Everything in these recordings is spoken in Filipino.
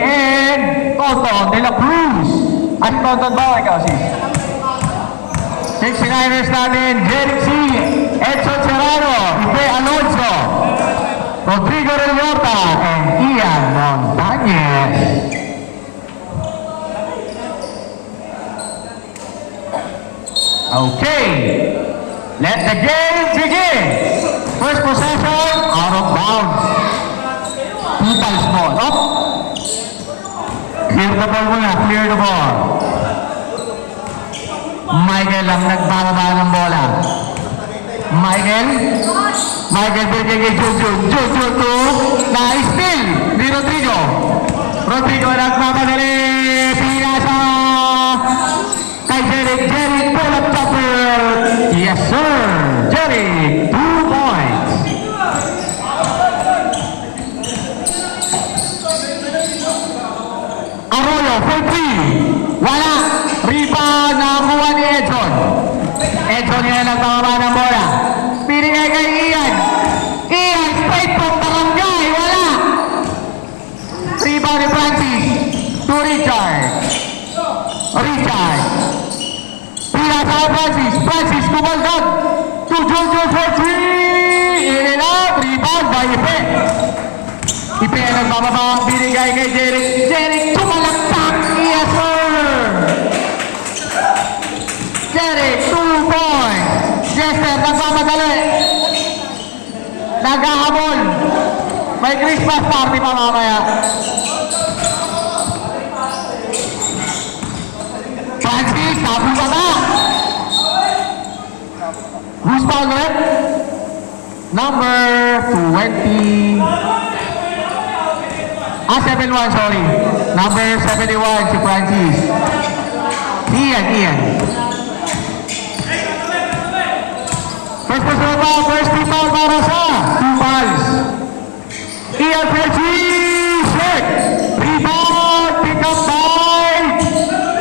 and Tonton de la Cruz. At Tonton ba, ikaw sis? 69ers natin, Jeric C. Edson Serrano, Ipe Alonso, Rodrigo Reyota, and Ian Montañez. Okay, let the game begin. First possession, out of bounds. People's ball. Up. Clear the ball muna, clear the ball. Michael ang nagbababa ng bola. Michael bigay kay Jojo to nice steal ni Rodrigo. Rodrigo nagmamadali. Pinasa kay Jeric. Pull up topper. Yes sir. Jeric, 2 points. Arroyo for 3. Wala. Rebound na kuha ni Edson. Edson yan nagbababa ng bola. Pinigay kay Ian. Ian, straight from barangay. Wala. Rebound ni Francis. To Richard. Pinasa kay Francis. Francis kumalgad. To Jojo for 3. In and out. Rebound by Ipe. Ipe yan nagbababa. Pinigay kay Jeric. Tumalaktak. Yes sir. Jeric, 2 points. Jester, nagmamadali. Naghahabol. May Christmas party pa mamaya. Francis, tapos na. Who's foul ulit? Number 20. 71, sorry. Number 71, si Francis. Ian. First team foul para sa 2 fouls. Ian Francis, shot. Rebound, pick up by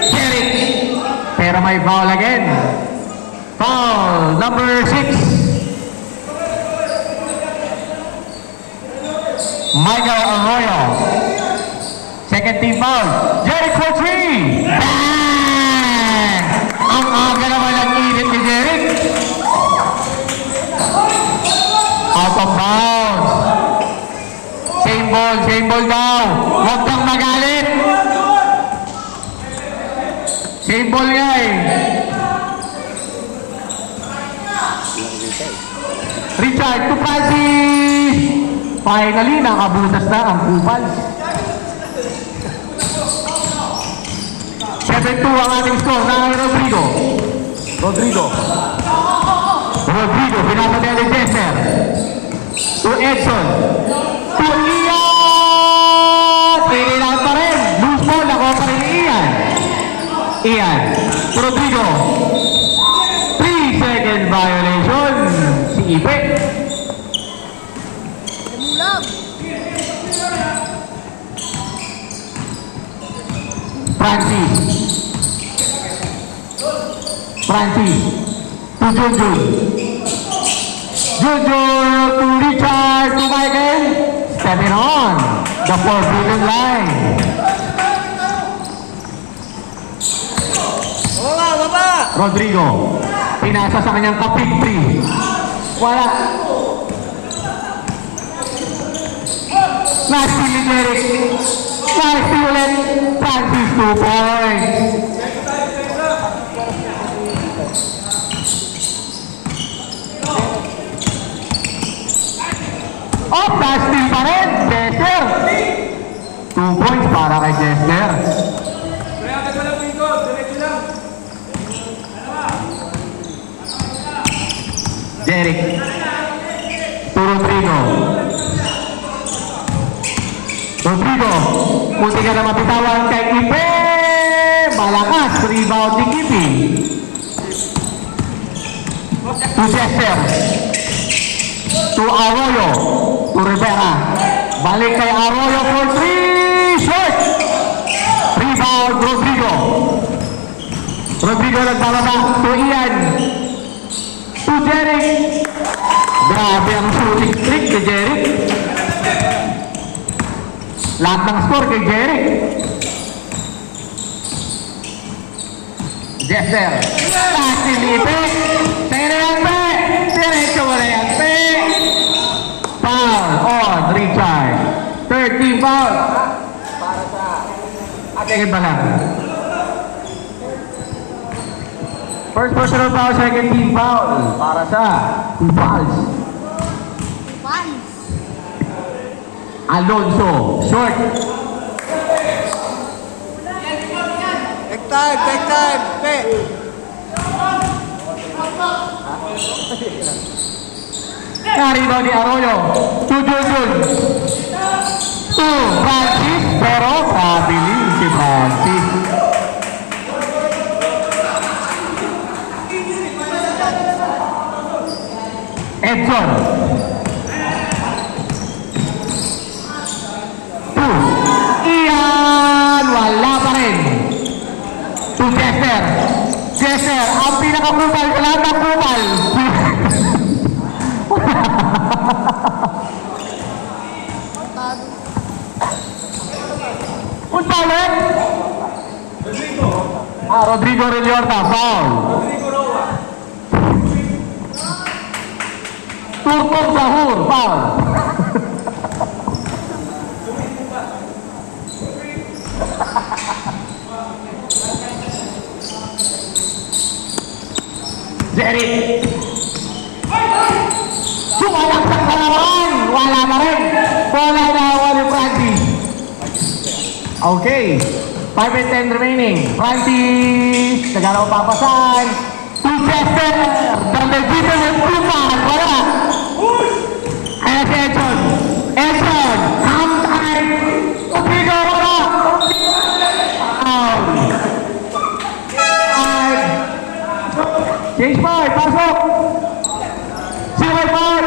Jeric. Pero may foul again. Foul, number 6. Michael Arroyo. Second team foul. Jeric for 3. Bang! Ang aga naman ang init ni Jeric. Out of bounds. Same ball daw. Huwag kang magalit. Same ball nga eh. Richard to Francis. Finally, nakabutas na ang Kupals. 7-2 ang ating score na Rodrigo, pinapatay ni Jester. To Edson. To Ian. Pinilang pa rin. Loose ball. Nakuha pa rin ni Ian. To Rodrigo. 3-second violation. Si Ipe. Francis. To Jojo to Richard to Michael. Stepping on the forbidden line. Rodrigo. Pinasa sa kanyang kapit 3. Wala. Nasty ni Jeric. Nasty ulit. Francis 2 points. Nasty pa rin. Jester. 2 points para kay Jester. Jeric. To Rodrigo. Munti ka na mapitawan kay Ipe. Malakas. Rebound ni Kipi. To Jester. To Arroyo. To Rivera. Balik kay Arroyo for 3. Short. Rebound Rodrigo nagbababa. To Ian. To Jeric. Grabe ang shooting trick ni Jeric. Lahat ng score kay Jerry. Jester. Lahat nilipe. Sa'yo na yan, pe. Diretso mo na yan, pe. Foul on Richard. Third team foul. Para sa... Atingin ba lang? First personal foul, second team foul. Para sa 2 fouls. Alonso, short. Take time, pe. Naribaw ni Arroyo. To Jun. To Francis, pero pabili si Francis. Edson. Iyan, wala pa rin. To Jester. Jester, ang pinakakupal sa lahat ng kupal. Punta ulit. Rodrigo Reliorta, foul. Turkog Zahur, foul. Jerry. Sumalaksak na naman. Wala na rin. Wala na wala Francis. Okay. 5 and 10 remaining. Francis. Nagalaw papasan. To Chester. The legitimate kuman. Wala. Ayan si Edson. Edson. Come time. Rodrigo. Wala. Change ball, pasok! Silver ball!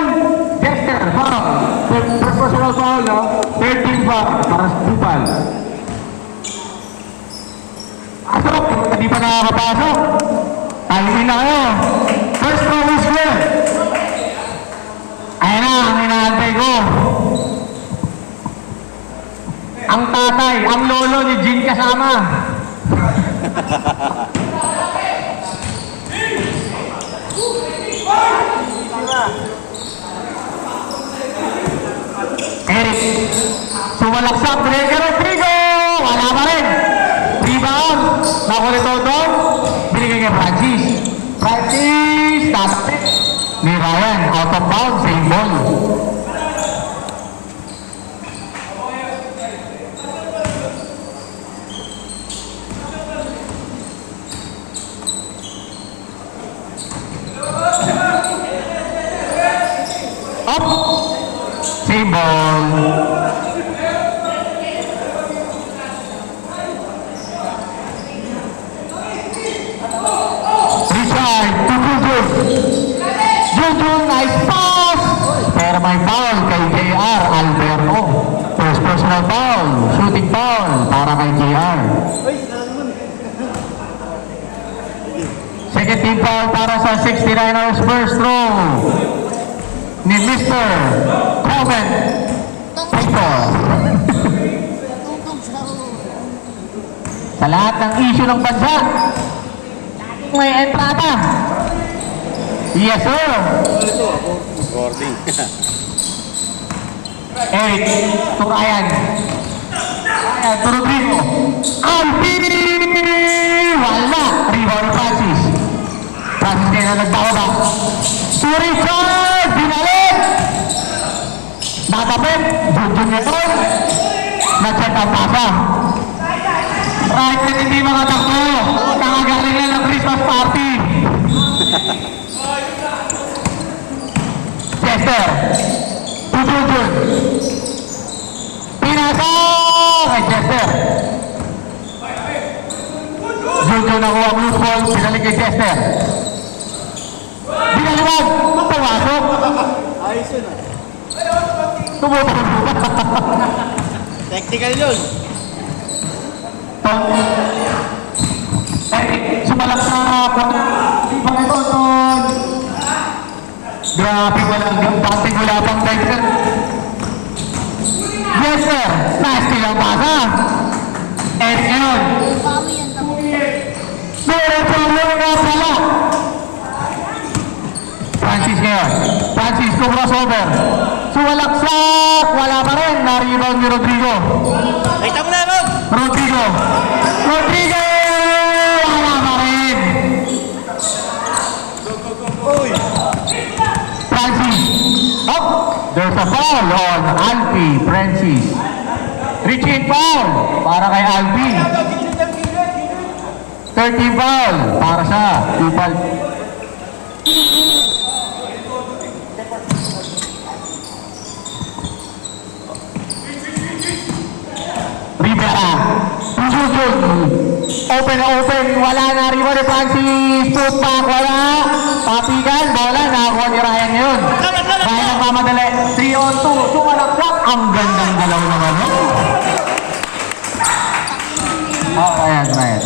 Jester, foul! First personal foul, no? Third team foul, para sa kupal. Pasok! Hindi pa nakakapasok. Timing na kayo. First throw is good. Ayan na, ang inaantay ko. Ang tatay, ang lolo ni Jean kasama. Eric, sumalaksak, Rodrigo, wala pa rin. Rebound, nakulit todo, binigay kay Francis. Francis, tatapit. Ni Ryan, out of bounds, same ball. Up, same ball. Richard, to Jun, nice pass. Pero may foul kay JR Alberto. First personal foul, shooting foul para kay JR. Second team foul para sa 69ers first row ni Mr. Coleman Victor. Sa lahat ng issue ng bansa, may entrata. Yes, sir. Recording. Eric, to Ryan. Ryan, to Rodrigo. Alpini! Wala. Rebound ni Francis. Francis kaya na nagbawa. To Richard! Binalik! Natapit. Jun ito. Nag-check out pasa. Right, hindi mga takbo. Kakagaling lang ng Christmas party. Chester. To Jun. Pinasa kay Chester. Jun nakuha ang loose ball. Pinalik kay Chester. Binaliwag. Pagpawasok. Ayos yun ah. Tumutulog. Technical yun. Sumalaksak. Di ba ito, Ton? Grabe, walang pang time. Yes, sir. Nasty lang na. Eric ngayon. Bawi yan, tapos. Meron sa mga pala. Francis ngayon. Francis kung crossover. Suwalaksak. Wala pa rin. Na-rebound ni Rodrigo. Nakita mo na, Rob! Rodrigo. Rodrigo! Wala pa rin. Uy! Francis. Up. There's a foul on Alfie Francis. Richie foul para kay Alfie. 30 foul para sa 2 foul. Rivera. Open na open. Wala na Rivera Francis. Put back. Wala. Papigan. Bola. Nakakuha ni Ryan ngayon. Ryan ang mamadali. 3 on 2. Sumalaksak. Ang gandang dalaw naman. Oh, ayan, Ryan.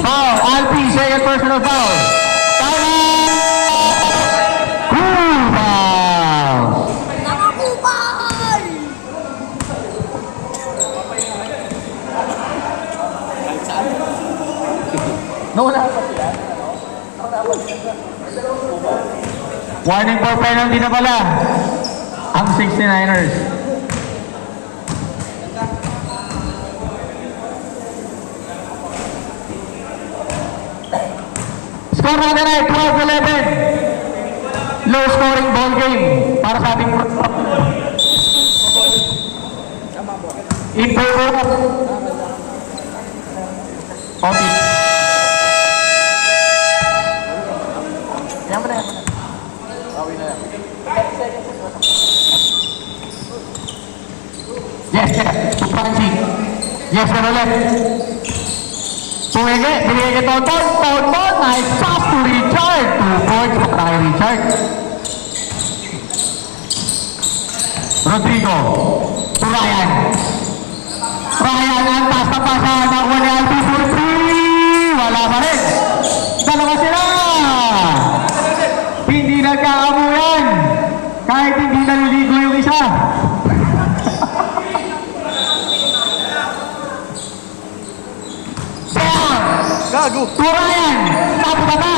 Foul. Alfie. Second personal foul. Foul. Nakakupal! Nauna pa sila. Warning for penalty na pala. Ang 69ers. Score natin ay 12-11. Low scoring ball game para sa ating in favor of Otis. Yan mo na, yan mo na. Bawi na lang. Yes, yes. Tupansi. Yes, na ulit. Pumige, binigay kay Tonton. Tonton, nice pass to Richard. 2 points para kay Richard. Rodrigo. To Ryan. Ryan, ang taas na pasa. Nakuha ni Alfie for 3. Wala pa rin. Dalawa sila. Hindi nagkakamuyan. Kahit hindi naliligo yung isa. Gago! To Ryan. Tapos na.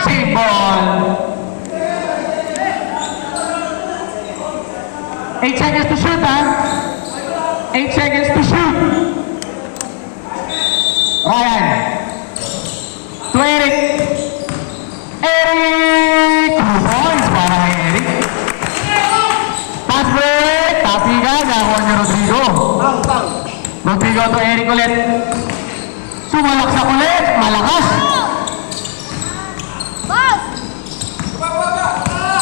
Save ball. 8 seconds to shoot, ha? 8 seconds to shoot. Ryan. To Eric. Eric! 2 points para kay Eric. Pass break. Tapigan. Nakuha ni Rodrigo. Rodrigo to Eric ulit. Sumalaksak ulit. Malakas. Boss!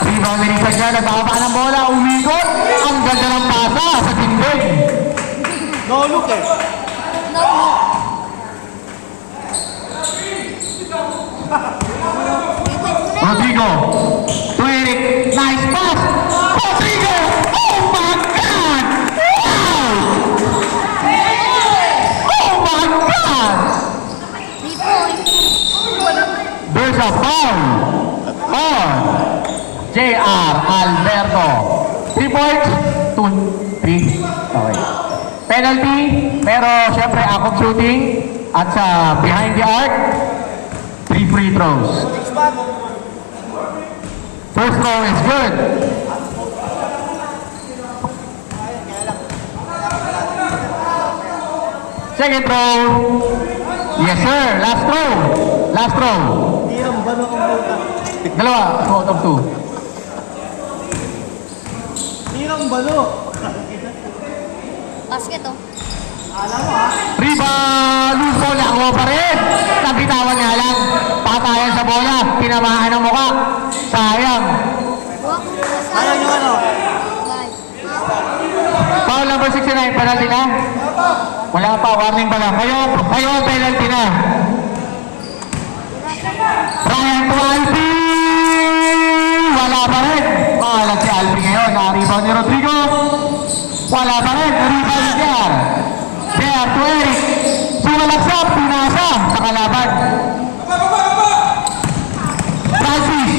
Rebound ni Richard dyan. Nagbababa ng bola. Umikot. Ang ganda ng pasa sa tindig. No look eh. No. Rodrigo. To Eric. Nice pass. Rodrigo. Oh my God. Wow. Oh my God. 3 points. There's a foul on J.R. Alberto. 3 points. 2, 3. Okay. Penalty. Pero syempre akong shooting. At sa behind the arc, 3 free throws. First throw is good. Second throw. Yes sir. Last throw. Last throw. Tirang balo ang puta. Dalawa. 2 out of 2. Tirang balo. Basket, oh. Rebound! Loose ball, nakuha pa rin. Nabitawan nga lang. Patayan sa bola. Tinamaan ang muka. Sayang. Huwag mo sa Ayaw nyo ano? guys. Foul number 69, penalty na? Wala pa, warning pa lang. Kayo ang penalty na. Ryan to Alfie! Wala pa rin. Maalag si Alfie ngayon. Na-rebound ni Rodrigo. Wala pa rin. Rebound ni J.R. J.R. to Eric. Sumalaksak, pinasa sa kalaban. Francis.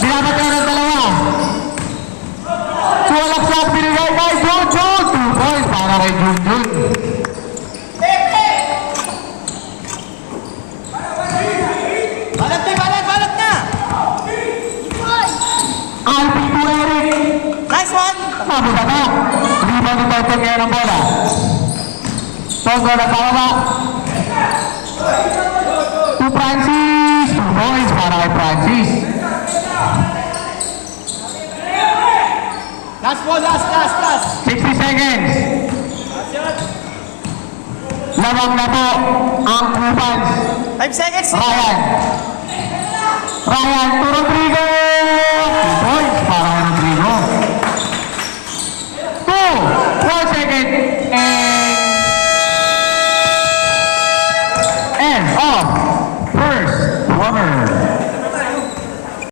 Binabat kayo ng dalawa. Sumalaksak, binigay kay Jojo. 2 points Butata. Rebound ni Toto ngayon ang bola. Toto nagbababa. To Francis. 2 points para kay Francis. Last ball, last. 60 seconds. Lamang na po ang Cubans. 5 seconds. Ryan to Rodriguez.